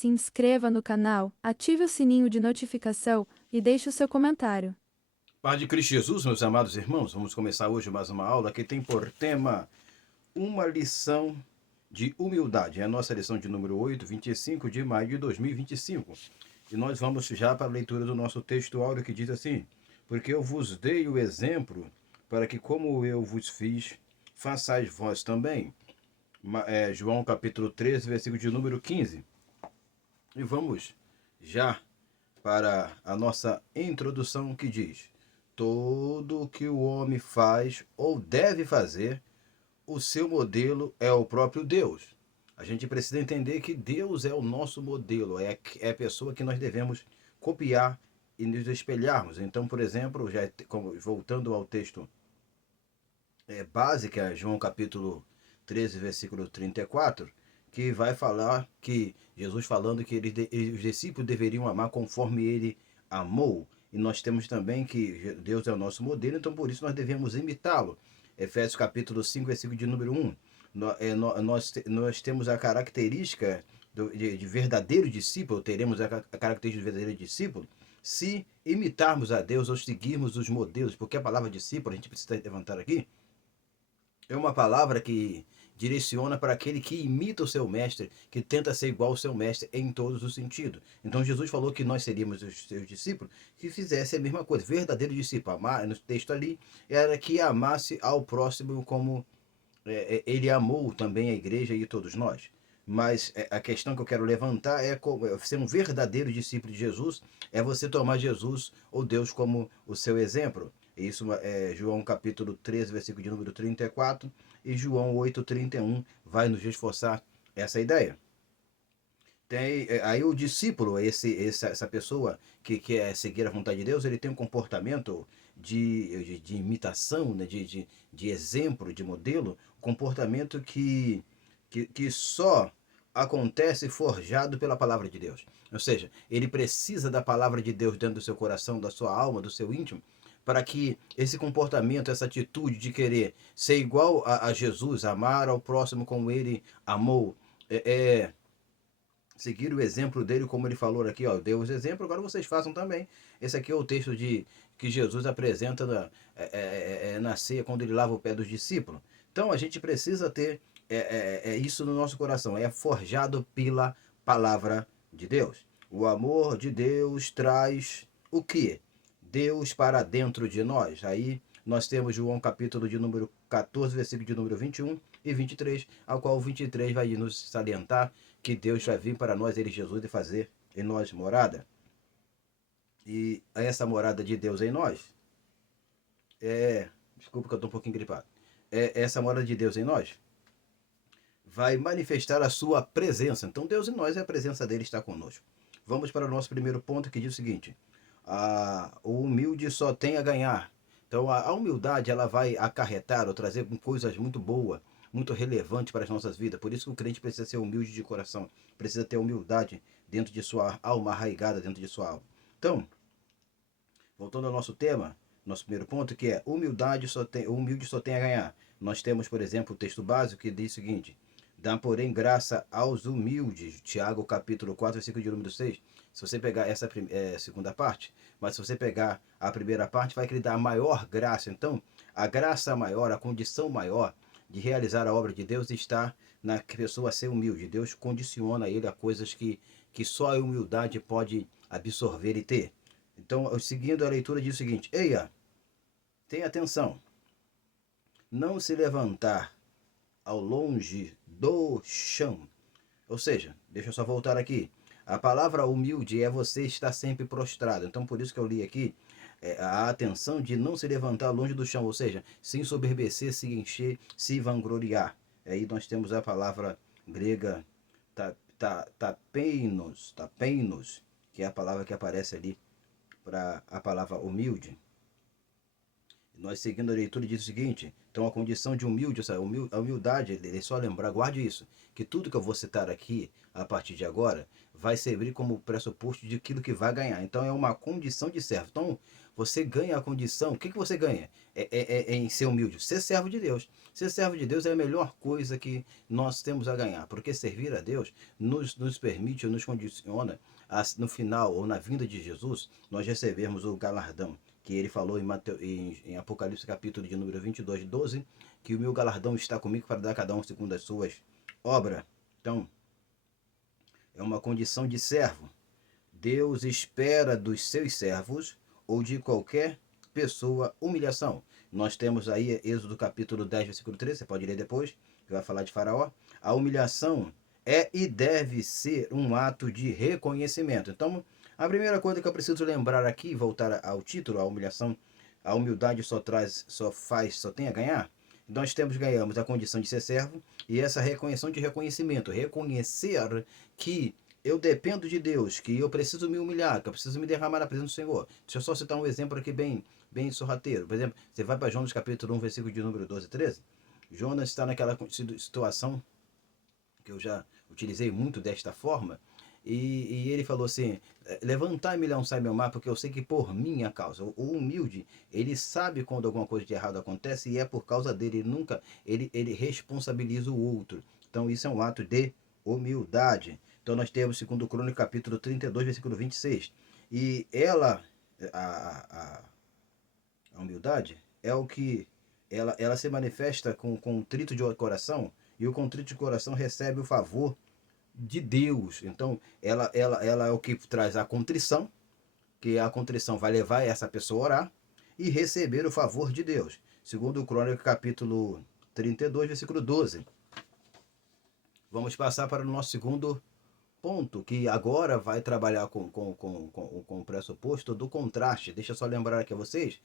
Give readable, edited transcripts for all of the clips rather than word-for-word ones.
se inscreva no canal, ative o sininho de notificação e deixe o seu comentário. Paz de Cristo Jesus, meus amados irmãos, vamos começar hoje mais uma aula que tem por tema uma lição de humildade. É a nossa lição de número 8, 25 de maio de 2025. E nós vamos já para a leitura do nosso texto áureo que diz assim: porque eu vos dei o exemplo para que, como eu vos fiz, façais vós também. João capítulo 13, versículo de número 15. E vamos já para a nossa introdução que diz: todo o que o homem faz ou deve fazer, o seu modelo é o próprio Deus. A gente precisa entender que Deus é o nosso modelo, é a pessoa que nós devemos copiar e nos espelharmos. Então, por exemplo, voltando ao texto básico, é João capítulo 13, versículo 34, que vai falar que Jesus falando que os discípulos deveriam amar conforme ele amou. E nós temos também que Deus é o nosso modelo, então por isso nós devemos imitá-lo. Efésios capítulo 5, versículo de número 1. Nós temos a característica de verdadeiro discípulo, teremos a característica de verdadeiro discípulo, se imitarmos a Deus ou seguirmos os modelos, porque a palavra discípulo, a gente precisa levantar aqui, é uma palavra que direciona para aquele que imita o seu mestre, que tenta ser igual ao seu mestre em todos os sentidos. Então Jesus falou que nós seríamos os seus discípulos que fizesse a mesma coisa. Verdadeiro discípulo, amar, no texto ali, era que amasse ao próximo como ele amou também a igreja e todos nós. Mas a questão que eu quero levantar é ser um verdadeiro discípulo de Jesus, é você tomar Jesus ou Deus como o seu exemplo. Isso é João capítulo 13, versículo de número 34, e João 8, 31 vai nos esforçar essa ideia. Aí o discípulo, essa pessoa que quer seguir a vontade de Deus, ele tem um comportamento de imitação, né? de exemplo, de modelo, comportamento que só acontece forjado pela palavra de Deus. Ou seja, ele precisa da palavra de Deus dentro do seu coração, da sua alma, do seu íntimo, para que esse comportamento, essa atitude de querer ser igual a Jesus, amar ao próximo como ele amou, seguir o exemplo dele, como ele falou aqui, ó, deu os exemplos, agora vocês façam também. Esse aqui é o texto que Jesus apresenta na ceia, quando ele lava o pé dos discípulos. Então a gente precisa ter isso no nosso coração, é forjado pela palavra de Deus. O amor de Deus traz o quê? Deus para dentro de nós. Aí nós temos João capítulo de número 14, versículo de número 21 e 23, ao qual o 23 vai nos salientar que Deus vai vir para nós, ele Jesus, e fazer em nós morada. E essa morada de Deus em nós desculpa que eu estou um pouquinho gripado. Essa morada de Deus em nós vai manifestar a sua presença. Então Deus em nós, a presença dele está conosco. Vamos para o nosso primeiro ponto, que diz o seguinte: o humilde só tem a ganhar. Então a humildade, ela vai acarretar ou trazer coisas muito boas, muito relevantes para as nossas vidas. Por isso que o crente precisa ser humilde de coração, precisa ter humildade dentro de sua alma, arraigada dentro de sua alma. Então, voltando ao nosso tema, nosso primeiro ponto, que é o humilde só tem a ganhar. Nós temos, por exemplo, o texto básico que diz o seguinte: dá, porém, graça aos humildes. Tiago, capítulo 4, versículo de número 6. Se você pegar essa segunda parte, mas se você pegar a primeira parte, vai que ele dá a maior graça. Então, a graça maior, a condição maior de realizar a obra de Deus está na pessoa ser humilde. Deus condiciona ele a coisas que só a humildade pode absorver e ter. Então, seguindo a leitura, diz o seguinte: eia, tenha atenção, não se levantar ao longe do chão. Ou seja, deixa eu só voltar aqui. A palavra humilde é você estar sempre prostrado. Então, por isso que eu li aqui a atenção de não se levantar longe do chão, ou seja, se ensoberbecer, se encher, se vangloriar. Aí nós temos a palavra grega tapeinos, que é a palavra que aparece ali para a palavra humilde. nós seguindo a leitura diz o seguinte, então a condição de humilde, a humildade, ele só lembrar, guarde isso, que tudo que eu vou citar aqui, a partir de agora, vai servir como pressuposto de aquilo que vai ganhar. Então é uma condição de servo. Então você ganha a condição, o que você ganha? É em ser humilde, ser servo de Deus. Ser servo de Deus é a melhor coisa que nós temos a ganhar, porque servir a Deus nos permite, nos condiciona, no final ou na vinda de Jesus, nós recebermos o galardão que ele falou em Apocalipse capítulo de número 22, 12, que o meu galardão está comigo para dar a cada um segundo as suas obras. Então, é uma condição de servo. Deus espera dos seus servos ou de qualquer pessoa humilhação. Nós temos aí Êxodo capítulo 10, versículo 13, você pode ler depois, que vai falar de Faraó. A humilhação é e deve ser um ato de reconhecimento. Então, a primeira coisa que eu preciso lembrar aqui, voltar ao título, a humilhação, a humildade só tem a ganhar. Nós ganhamos a condição de ser servo e essa reconhecimento de reconhecimento, reconhecer que eu dependo de Deus, que eu preciso me humilhar, que eu preciso me derramar na presença do Senhor. Deixa eu só citar um exemplo aqui bem sorrateiro. Por exemplo, você vai para Jonas capítulo 1, versículo de número 12 e 13. Jonas está naquela situação que eu já utilizei muito desta forma, e ele falou assim, levantai-me e lançai meu mar, porque eu sei que por minha causa. O humilde, ele sabe quando alguma coisa de errado acontece e é por causa dele, ele responsabiliza o outro. Então isso é um ato de humildade. Então nós temos 2 Crônicas capítulo 32, versículo 26. E a humildade é o que ela se manifesta com contrito de coração, e o contrito de coração recebe o favor de Deus. Então, ela é o que traz a contrição, que a contrição vai levar essa pessoa a orar e receber o favor de Deus. Segundo o Crônica, capítulo 32, versículo 12. Vamos passar para o nosso segundo ponto, que agora vai trabalhar com o pressuposto do contraste. Deixa eu só lembrar aqui a vocês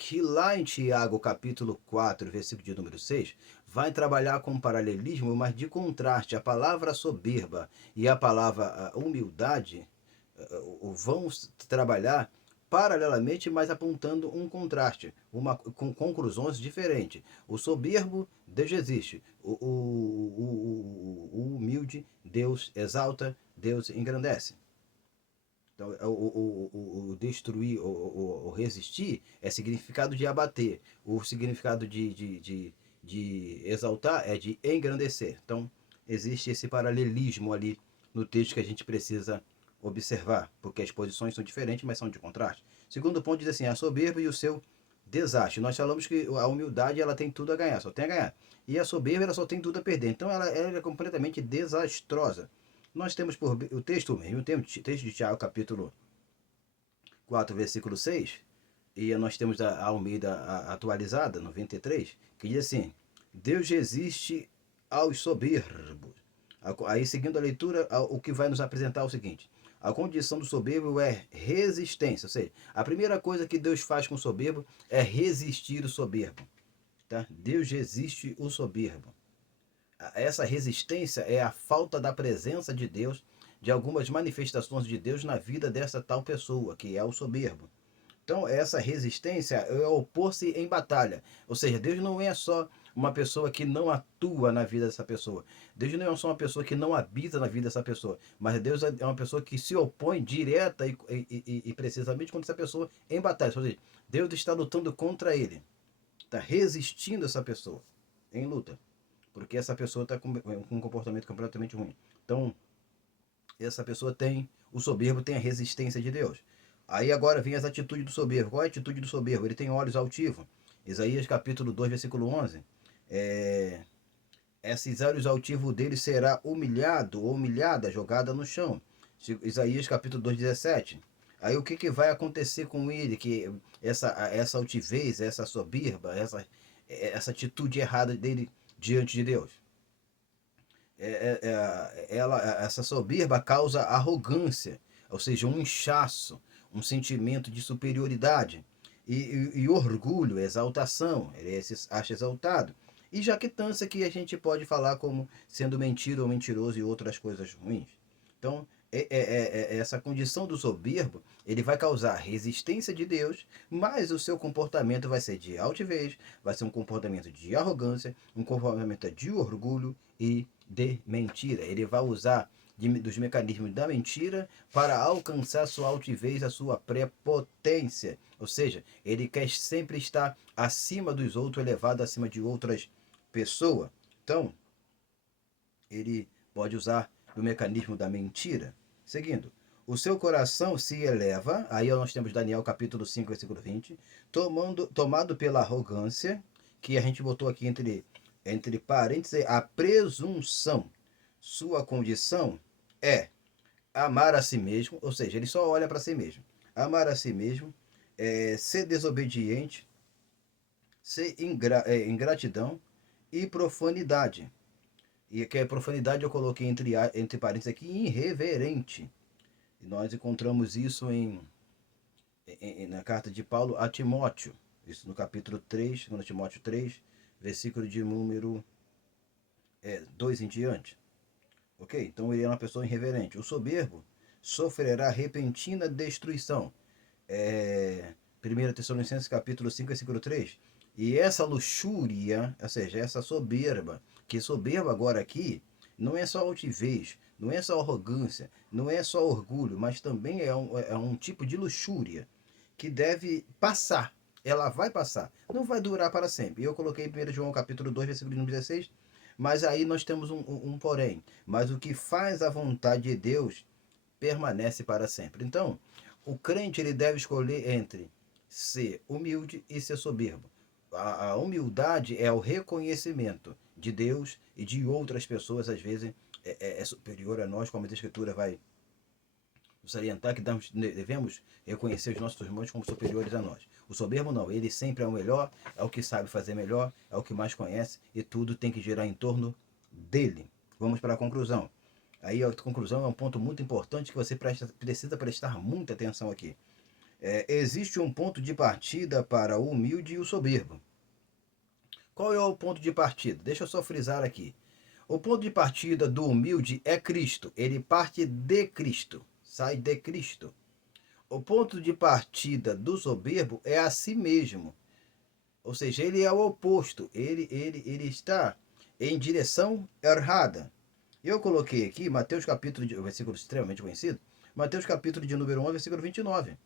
que lá em Tiago, capítulo 4, versículo de número 6, vai trabalhar com paralelismo, mas de contraste. A palavra soberba e a palavra humildade vão trabalhar paralelamente, mas apontando um contraste, com conclusões diferentes. O soberbo, Deus existe. O humilde, Deus exalta, Deus engrandece. Então, o destruir, o resistir é significado de abater. O significado de exaltar é de engrandecer. Então, existe esse paralelismo ali no texto que a gente precisa observar, porque as posições são diferentes, mas são de contraste. Segundo ponto diz assim, a soberba e o seu desastre. Nós falamos que a humildade ela tem tudo a ganhar, só tem a ganhar. E a soberba ela só tem tudo a perder. Então ela é completamente desastrosa. Nós temos por o texto mesmo, temos o texto de Tiago, capítulo 4, versículo 6, e nós temos a Almeida atualizada, 93, que diz assim, Deus resiste aos soberbos. Aí, seguindo a leitura, o que vai nos apresentar é o seguinte, a condição do soberbo é resistência, ou seja, a primeira coisa que Deus faz com o soberbo é resistir o soberbo. Tá? Deus resiste o soberbo. Essa resistência é a falta da presença de Deus, de algumas manifestações de Deus na vida dessa tal pessoa, que é o soberbo. Então, essa resistência é opor-se em batalha. Ou seja, Deus não é só uma pessoa que não atua na vida dessa pessoa. Deus não é só uma pessoa que não habita na vida dessa pessoa. Mas Deus é uma pessoa que se opõe direta e precisamente contra essa pessoa em batalha. Ou seja, Deus está lutando contra ele. Está resistindo essa pessoa em luta. Porque essa pessoa está com um comportamento completamente ruim. Então, essa pessoa o soberbo tem a resistência de Deus. Aí agora vem as atitudes do soberbo. Qual é a atitude do soberbo? Ele tem olhos altivos. Isaías capítulo 2, versículo 11. Esses olhos altivos dele será humilhado ou humilhada, jogada no chão. Isaías capítulo 2, 17. Aí o que vai acontecer com ele? Que essa altivez, essa soberba, essa atitude errada dele diante de Deus. Essa soberba causa arrogância, ou seja, um inchaço, um sentimento de superioridade e orgulho, exaltação, ele se acha exaltado. E jactância, que a gente pode falar como sendo mentira ou mentiroso e outras coisas ruins. Então, essa condição do soberbo, ele vai causar resistência de Deus, mas o seu comportamento vai ser de altivez, vai ser um comportamento de arrogância, um comportamento de orgulho e de mentira. Ele vai usar dos mecanismos da mentira para alcançar sua altivez, a sua prepotência. Ou seja, ele quer sempre estar acima dos outros, elevado acima de outras pessoas. Então, ele pode usar do mecanismo da mentira. Seguindo, o seu coração se eleva, aí nós temos Daniel capítulo 5, versículo 20, tomado pela arrogância, que a gente botou aqui entre parênteses, a presunção. Sua condição é amar a si mesmo, ou seja, ele só olha para si mesmo. Amar a si mesmo, ser desobediente, ser ingratidão e profanidade. E que a profanidade eu coloquei entre parênteses aqui, irreverente. E nós encontramos isso na carta de Paulo a Timóteo. Isso no capítulo 3, 2 Timóteo 3, versículo de número 2 em diante. Ok? Então ele é uma pessoa irreverente. O soberbo sofrerá repentina destruição. 1 Tessalonicenses capítulo 5, versículo 3. E essa luxúria, ou seja, essa soberba, que soberba agora aqui, não é só altivez, não é só arrogância, não é só orgulho, mas também é um tipo de luxúria que deve passar. Ela vai passar, não vai durar para sempre. Eu coloquei em 1 João capítulo 2, versículo 16, mas aí nós temos um porém. Mas o que faz a vontade de Deus permanece para sempre. Então, o crente ele deve escolher entre ser humilde e ser soberbo. A humildade é o reconhecimento de Deus e de outras pessoas, às vezes, é superior a nós, como a Escritura vai salientar, que devemos reconhecer os nossos irmãos como superiores a nós. O soberbo não, ele sempre é o melhor, é o que sabe fazer melhor, é o que mais conhece e tudo tem que girar em torno dele. Vamos para a conclusão. Aí a conclusão é um ponto muito importante que você precisa prestar muita atenção aqui. Existe um ponto de partida para o humilde e o soberbo. Qual é o ponto de partida? Deixa eu só frisar aqui. O ponto de partida do humilde é Cristo. Ele parte de Cristo. Sai de Cristo. O ponto de partida do soberbo é a si mesmo. Ou seja, ele é o oposto. Ele está em direção errada. Eu coloquei aqui Mateus capítulo, versículo extremamente conhecido, Mateus capítulo de número 1, versículo 29.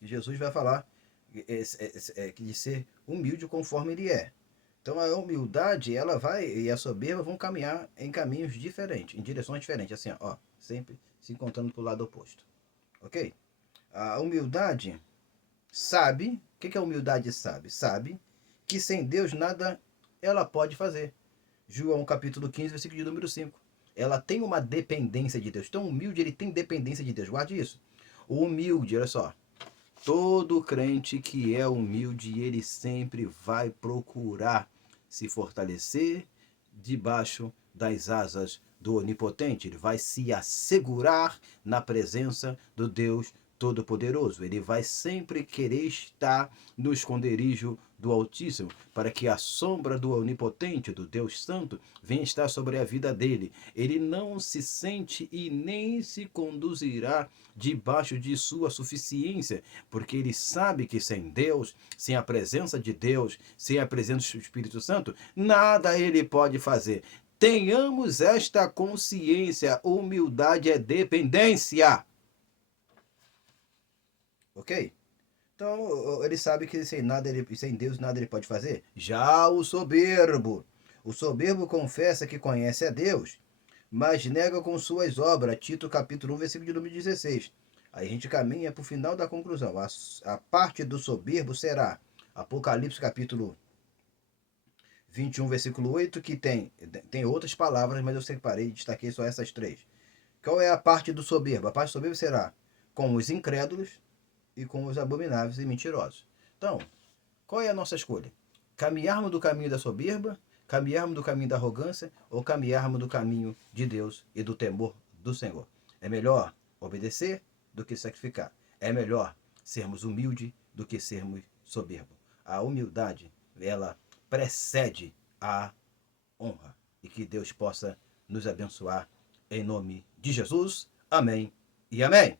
Jesus vai falar de ser humilde conforme ele é. Então a humildade, ela vai, e a soberba vão caminhar em caminhos diferentes, em direções diferentes, assim, ó, sempre se encontrando para o lado oposto. Ok? A humildade sabe, o que a humildade sabe? Sabe que sem Deus nada ela pode fazer. João capítulo 15, versículo de número 5. Ela tem uma dependência de Deus. Então, o humilde, ele tem dependência de Deus. Guarde isso. O humilde, olha só. Todo crente que é humilde, ele sempre vai procurar se fortalecer debaixo das asas do Onipotente. Ele vai se assegurar na presença do Deus Todo-Poderoso. Ele vai sempre querer estar no esconderijo do Altíssimo, para que a sombra do Onipotente, do Deus Santo, venha estar sobre a vida dele. Ele não se sente e nem se conduzirá debaixo de sua suficiência, porque ele sabe que sem Deus, sem a presença de Deus, sem a presença do Espírito Santo, nada ele pode fazer. Tenhamos esta consciência, humildade é dependência. Ok? Então, ele sabe que sem Deus nada ele pode fazer. Já o soberbo confessa que conhece a Deus, mas nega com suas obras. Tito capítulo 1, versículo de número 16. Aí a gente caminha para o final da conclusão. A parte do soberbo será Apocalipse capítulo 21, versículo 8, que tem outras palavras, mas eu separei e destaquei só essas três. Qual é a parte do soberbo? A parte do soberbo será com os incrédulos e com os abomináveis e mentirosos. Então, qual é a nossa escolha? Caminharmos do caminho da soberba, caminharmos do caminho da arrogância ou caminharmos do caminho de Deus e do temor do Senhor? É melhor obedecer do que sacrificar. É melhor sermos humildes do que sermos soberbos. A humildade, ela precede a honra. E que Deus possa nos abençoar Em nome de Jesus. Amém e amém.